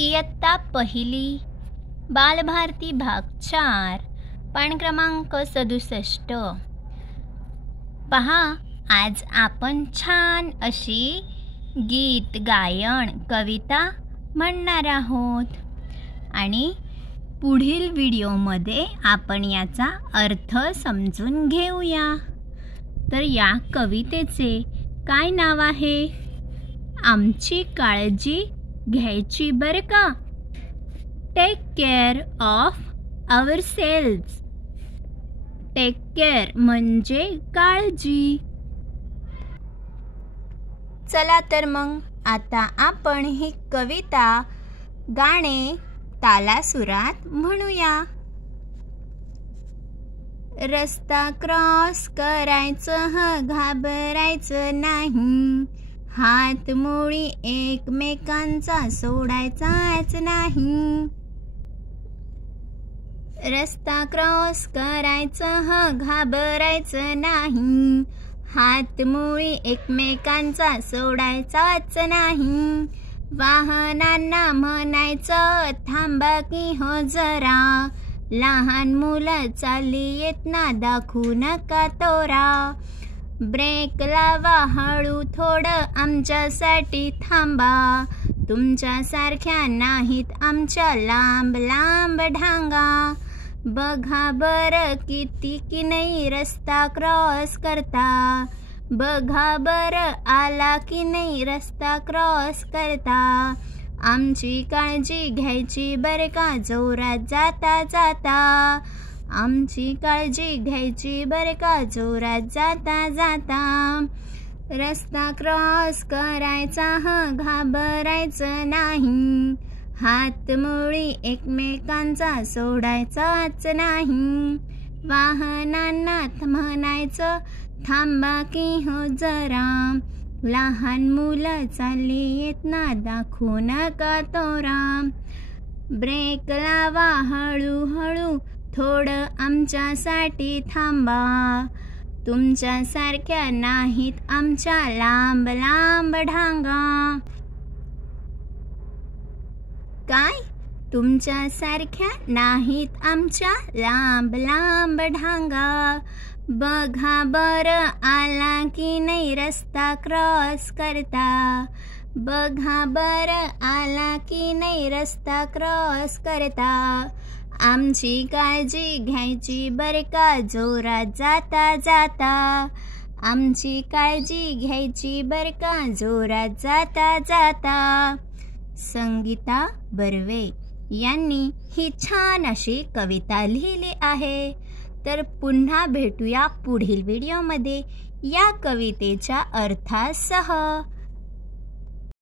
इयत्ता पहिली बालभारती भाग 4 पान क्रमांक 67। पहा, आज आपण छान अशी गीत गायन कविता म्हणणार आहोत आणि पुढील व्हिडिओमध्ये आपण याचा अर्थ समजून घेऊया। तर या कवितेचे काय नाव आहे? आमची काळजी घ्यायची बरं का। Take care of ourselves. Take care म्हणजे काळजी। चला तर मग आता आपण ही कविता गाणे तालासुरात म्हणूया। रस्ता क्रॉस करायचं घाबरायचं नाही, हात मुळी एकमेकांचा सोडायचाच नाही। रस्ता क्रॉस करायचं घाबरायचं नाही, हात मुळी एकमेकांचा सोडायचाच नाही। वाहनांना म्हणायचं थांबा की हो जरा, लहान मुलं चाललीत ना दाखवू नका तोरा। ब्रेक लावा हळू थोडं आमच्यासाठी थांबा, तुमच्यासारख्या नाहीत आमच्या लांब लांब ढांगा। बघा बरं किती की नाही रस्ता क्रॉस करता, बघा बरं आला की नाही रस्ता क्रॉस करता। आमची काळजी घ्यायची बरं का जोरात जाता जाता, आमची काळजी घ्यायची बरं का जोरात जाता जाता। रस्ता क्रॉस करायचा घाबरायचं नाही, हात मुळी एकमेकांचा सोडायचाच नाही। वाहनांना म्हणायचं थांबा की हो जरा, लहान मुलं चालली येत ना दाखवू नका तोरा। ब्रेक लावा हळूहळू थोडं आमच्यासाठी थांबा, तुमच्यासारख्या नाहीत आमच्या लांब लांब ढांगा। काय? तुमच्यासारख्या नाहीत आमच्या लांब लांब ढांगा। बघा बरं आला की नाही रस्ता क्रॉस करता, बघा बरं आला की नाही रस्ता क्रॉस करता। आमची काळजी घ्यायची बरं का जोरात जाता जाता, आमची काळजी घ्यायची बरं का जोरात जाता जाता। संगीता बर्वे यांनी ही छान अशी कविता लिहिली आहे। तर पुन्हा भेटूया पुढील व्हिडिओमध्ये या कवितेच्या अर्थासह।